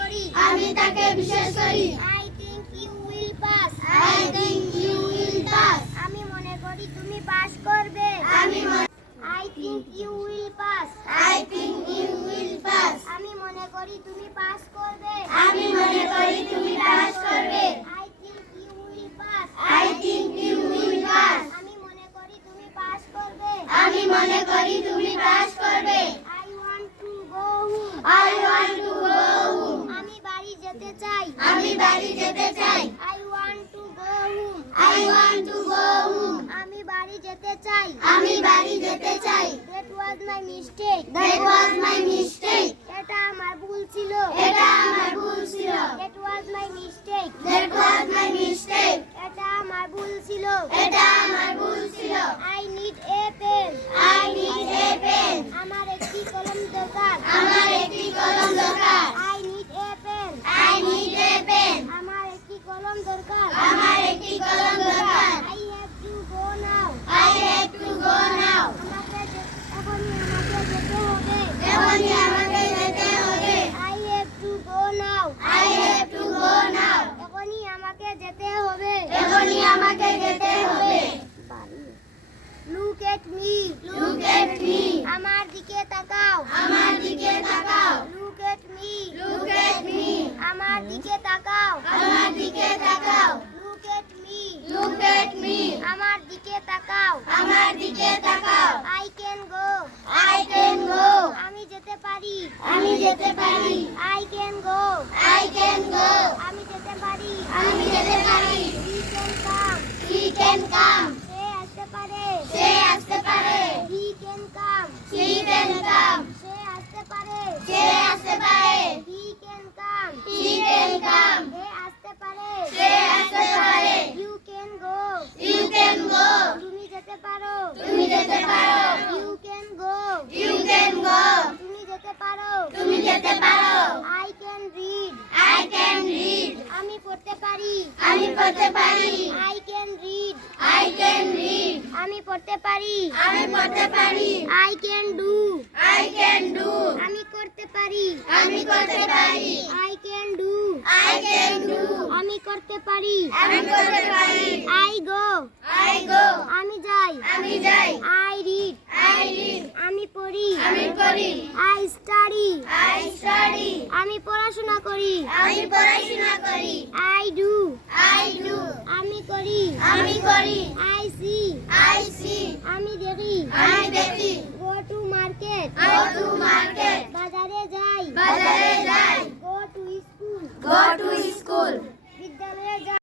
করি আমি তাকে বিশ্বাস করি I think you will pass I think you will pass আমি মনে করি তুমি পাস করবে আমি I think you will pass I think you will pass আমি মনে করি তুমি পাস করবে আমি মনে করি তুমি পাস করবে I think you will pass I think you will pass আমি মনে করি তুমি পাস করবে আমি মনে করি তুমি পাস করবে I want to go home I want to go home আমি বাড়ি যেতে চাই আমি বাড়ি যেতে চাই I want to go home I want to go home আমি বাড়ি যেতে চাই আমি বাড়ি যেতে চাই That was my mistake That was my mistake এটা আমার ভুল ছিল এটা আমার ভুল ছিল That was my mistake That was my mistake এটা আমার ভুল ছিল এটা আমার ভুল ছিল I need a pen I need a pen আমার একটি কলম দরকার আমার একটি কলম দরকার I need a pen I need a pen আমার একটি কলম দরকার আমার একটি কলম দরকার I have to go now I have to go now এখনই এখনই আমাকে যেতে হবে আমাকে যেতে হবে I have to go now I have to go now এখনই আমাকে যেতে হবে এখনই আমাকে যেতে হবে Look at me Look at me আমার দিকে তাকাও আমার দিকে তাকাও Look at me Look at me আমার দিকে তাকাও আমার দিকে তাকাও Look at me Look at me আমার দিকে তাকাও আমার দিকে তাকাও I can go I can go আমি যেতে পারি আমি যেতে পারি I can go I can go আমি যেতে পারি আমি যেতে পারি He can come He can come সে আসতে পারে সে আসতে পারে He can come He can come সে আসতে পারে সে আসতে পারে He can come He can come সে আসতে পারে সে আসতে পারে You can go You can go তুমি যেতে পারো তুমি যেতে পারো You can go You can go তুমি যেতে পারো তুমি যেতে পারো I can read I can read আমি পড়তে পারি আমি পড়তে পারি I can read I can read আমি পড়তে পারি আমি পড়তে পারি I can do I can do আমি করতে পারি আমি করতে পারি I can do I can do আমি করতে পারি আমি করতে পারি I go I go আমি যাই আমি যাই I read I read আমি পড়ি আমি পড়ি I study I study আমি পড়াশোনা করি আমি পড়াশোনা করি I do I do আমি করি আমি করি I see I see আমি দেখি আমি দেখি Go to market Go to market বাজারে যাই বাজারে যাই Go to school Go to